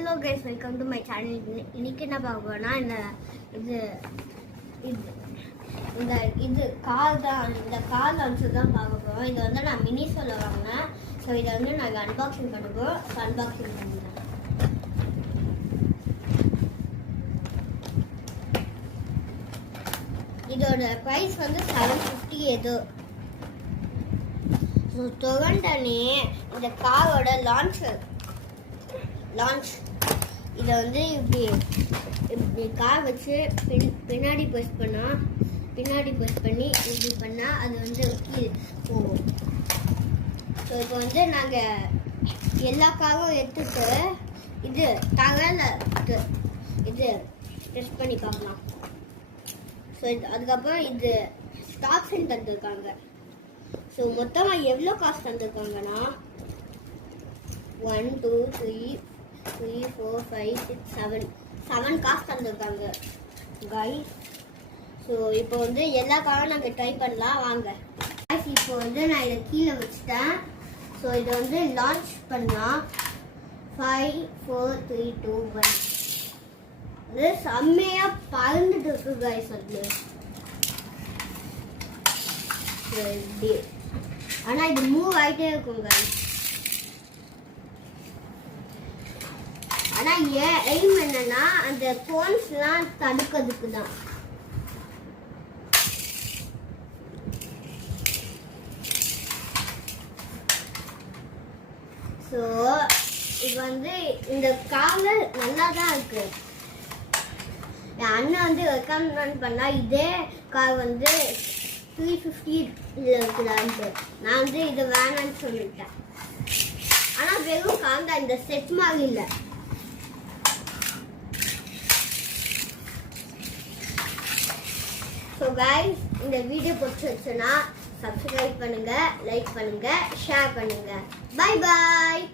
Hello guys, welcome to my channel. இன்னைக்கு என்ன பார்க்க போறோம்னா இது கார் தான். இந்த கார் லான்ச்சு தான் பார்க்க போகிறோம். இதை வந்து நான் மினி சொல்ல வாங்கினேன். ஸோ இதை வந்து நாங்கள் அன்பாக்சிங் பண்ண போகிறோம். அன்பாக்சிங் பண்ணுறேன். இதோட ப்ரைஸ் வந்து 750 ஏதோ. ஸோ தொடர்ந்தனே இந்த காரோட லான்ச் இதை வந்து இப்படி கார் வச்சு பின்னாடி ப்ரெஸ் பண்ணி இப்படி பண்ணால் அது வந்து போகும். ஸோ இப்போ வந்து நாங்கள் எல்லா காரும் எடுத்துட்டு இது தகவல் இது ப்ரெஸ் பண்ணி பார்க்கலாம். ஸோ அதுக்கப்புறம் இது ஸ்டாக் சென்ட் தந்துருக்காங்க. ஸோ மொத்தமாக எவ்வளோ காசு தந்துருக்காங்கன்னா 1 2 3 4 5 6 7 காசு தந்துருக்காங்க கைஸ். ஸோ இப்போ வந்து எல்லா காரும் நாங்கள் ட்ரை பண்ணலாம் வாங்க. இப்போ வந்து நான் இதை கீழே வச்சுட்டேன். ஸோ இதை வந்து லான்ச் பண்ணலாம். 5 4 3 2 1. இது செம்மையாக பறந்துட்டு இருக்கு கைஸ். வந்து இப்படி ஆனால் இது மூவ் ஆகிட்டே இருக்கும் கைஸ். ஆனால் ஏன் எய்ம் என்னன்னா அந்த கோன்ஸ்லாம் தடுக்கிறதுக்கு தான். ஸோ இது வந்து இந்த கார் நல்லா தான் இருக்கு. என் அண்ணன் வந்து ரெக்கமெண்ட் பண்ணா இதே கார் வந்து 350 இருக்குதான்ட்டு. நான் வந்து இதை வேணான்னு சொல்லிட்டேன். ஆனால் வெறும் கார் தான், இந்த செட் மாதிரி இல்லை. ஸோ கைஸ், இந்த வீடியோ பிடிச்சிருச்சுன்னா சப்ஸ்கிரைப் பண்ணுங்க, லைக் பண்ணுங்க, ஷேர் பண்ணுங்க. Bye bye.